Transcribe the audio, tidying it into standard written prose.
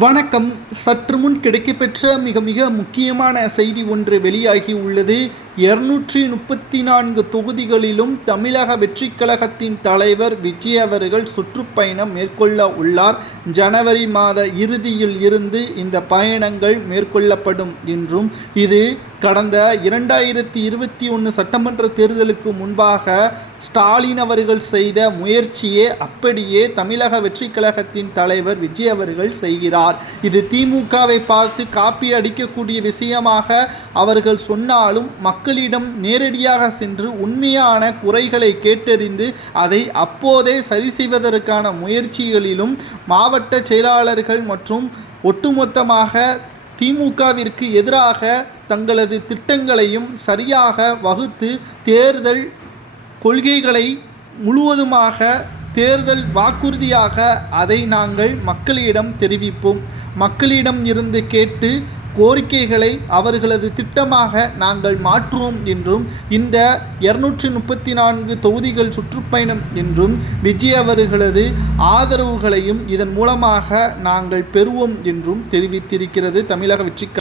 வணக்கம். சற்று முன் கிடைக்கப்பெற்ற மிக முக்கியமான செய்தி ஒன்று வெளியாகி உள்ளது. 234 தொகுதிகளிலும் தமிழக வெற்றிக் கழகத்தின் தலைவர் விஜய் அவர்கள் சுற்றுப்பயணம் மேற்கொள்ள உள்ளார். ஜனவரி மாத இறுதியில் இருந்து இந்த பயணங்கள் மேற்கொள்ளப்படும் என்றும், இது கடந்த 2021 சட்டமன்ற தேர்தலுக்கு முன்பாக ஸ்டாலின் அவர்கள் செய்த முயற்சியே அப்படியே தமிழக வெற்றிக் கழகத்தின் தலைவர் விஜய் அவர்கள் செய்கிறார். இது திமுகவை பார்த்து காப்பி அடிக்கக்கூடிய விஷயமாக அவர்கள் சொன்னாலும், மக்களிடம் நேரடியாக சென்று உண்மையான குறைகளை கேட்டறிந்து அதை அப்போதே சரி செய்வதற்கான முயற்சிகளிலும் மாவட்ட செயலாளர்கள் மற்றும் ஒட்டுமொத்தமாக திமுகவிற்கு எதிராக தங்களது திட்டங்களையும் சரியாக வகுத்து தேர்தல் கொள்கைகளை முழுவதுமாக தேர்தல் வாக்குறுதியாக அதை நாங்கள் மக்களிடம் தெரிவிப்போம். மக்களிடம் இருந்து கேட்டு கோரிக்கைகளை அவர்களது திட்டமாக நாங்கள் மாற்றுவோம் என்றும், இந்த 234 தொகுதிகள் சுற்றுப்பயணம் என்றும் விஜய் அவர்களது ஆதரவுகளையும் இதன் மூலமாக நாங்கள் பெறுவோம் என்றும் தெரிவித்திருக்கிறது தமிழக வெற்றிக்